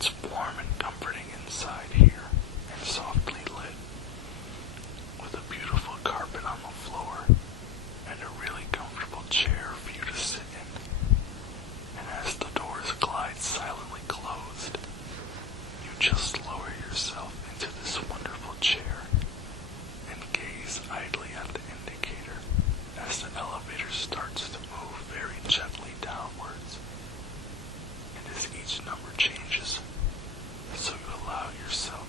It's warm and comforting inside here, and softly lit, with a beautiful carpet on the floor, and a really comfortable chair for you to sit in. And as the doors glide silently closed, you just lower yourself into this wonderful chair and gaze idly at the indicator as the elevator starts to move very gently downwards. And as each number changes, so you allow yourself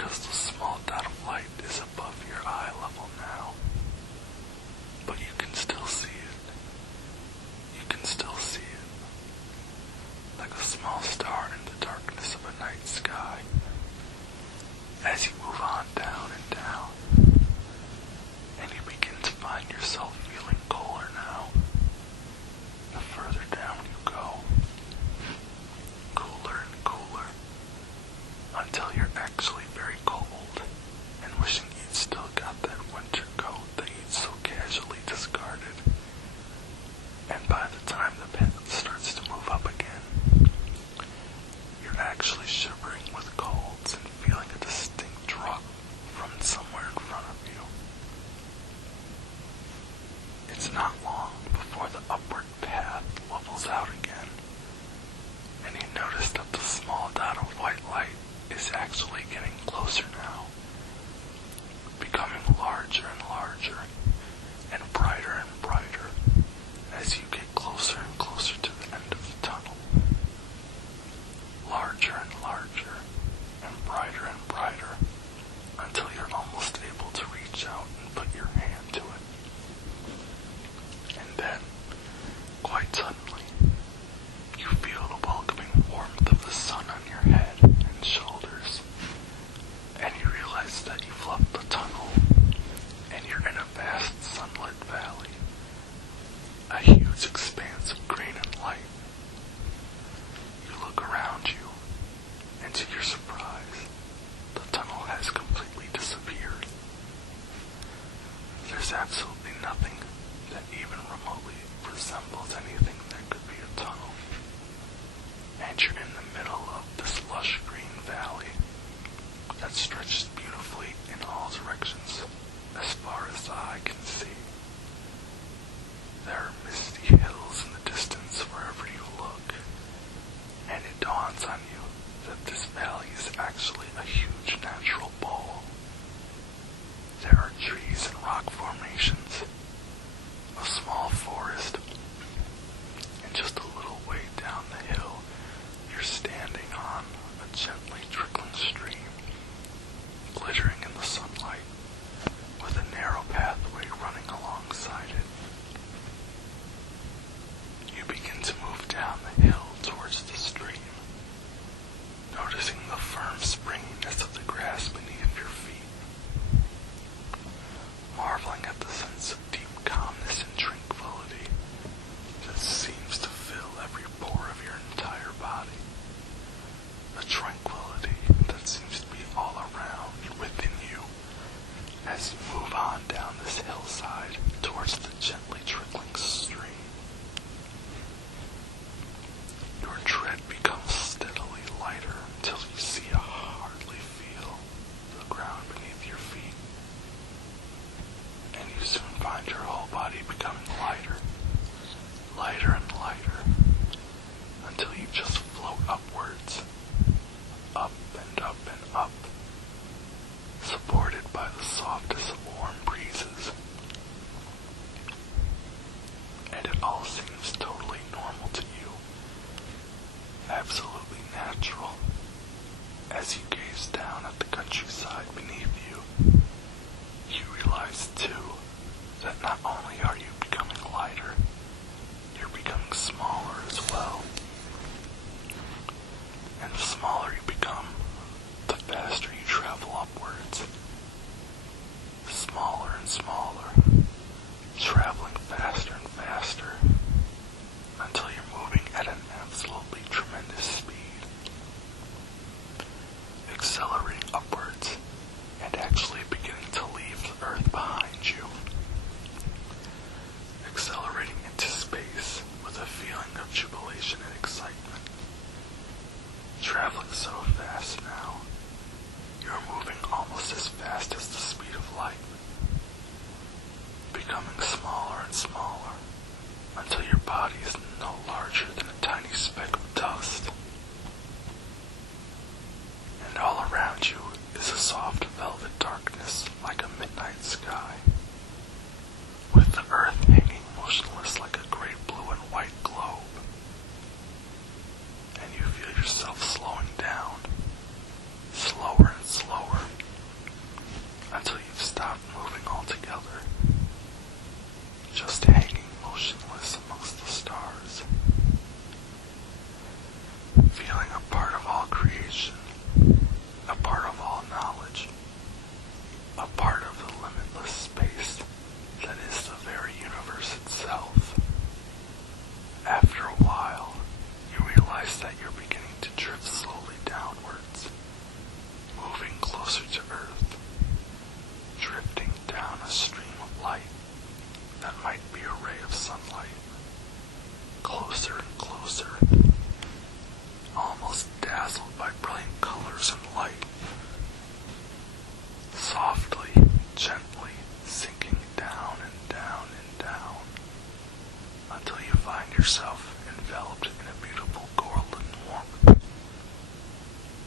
because the small dot of light is above your eye level now. But you can still see it. You can still see it. Like a small star in the darkness of a night sky. As you move on down and down, and you begin to find yourself feeling cooler now, the further down you go, cooler and cooler, until you're actually very cold, and wishing you'd still got that winter coat that you'd so casually discarded. And by the time the path starts to move up again, you're actually shivering with colds and feeling a distinct drop from somewhere in front of you. It's not long before the upward path levels out again, and you notice that the small dot of white light is actually getting closer now, becoming larger and larger, and brighter as you get closer and closer to the end of the tunnel. Larger and brighter, until you're almost able to reach out and put your hand to it. And then, quite suddenly, you feel the welcoming warmth of the sun on your head and shoulders, and you realize that you've left the tunnel, and you're in a vast sunlit valley, a huge expanse of green and light. You look around you, and to your surprise, the tunnel has completely disappeared. There's absolutely nothing that even remotely resembles anything that could be a tunnel. And you're in the middle of this lush green valley that stretches beautifully in all directions as far as the eye can see. There are misty hills in the distance wherever you look, and it dawns on you that this valley is actually a huge natural bowl. There are trees and rock formations, a small forest, and just a little way down the hill, you're standing on a gently trickling stream, glittering in the sunlight, with a narrow pathway running alongside it. You begin to move down the hill towards the stream, noticing the firm springiness of the grass beneath your feet, marveling at the sense of deep calmness and tranquility that seems to fill every pore of your entire body, a tranquility that seems to be all around within you as you move on down this hillside towards the gently trickling stream. Your tread becomes steadily lighter until you see or hardly feel the ground beneath your feet. And you soon find your whole body becoming lighter and lighter, until you just float upwards, up and up and up, supported by the softest of warm breezes. And it all seems totally normal to you, absolutely natural. As you gaze down at the countryside beneath you, you realize too that not only are you becoming lighter, you're becoming smaller as well. And the smaller you become, the faster you travel upwards. Smaller and smaller, traveling faster and faster, until you're moving at an absolutely tremendous speed, accelerating upwards and closer to Earth, drifting down a stream of light that might be a ray of sunlight, closer and closer, almost dazzled by brilliant colors and light, softly, gently sinking down and down and down, until you find yourself enveloped in a beautiful golden warmth,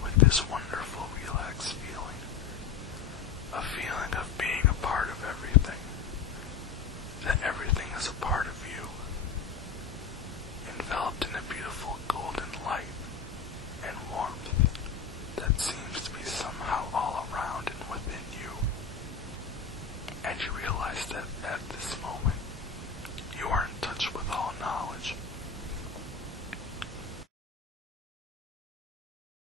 with this wonderful relaxed feeling, a feeling of being a part of everything, that everything is a part of you, enveloped in a beautiful golden light and warmth that seems to be somehow all around and within you. And you realize that at this moment,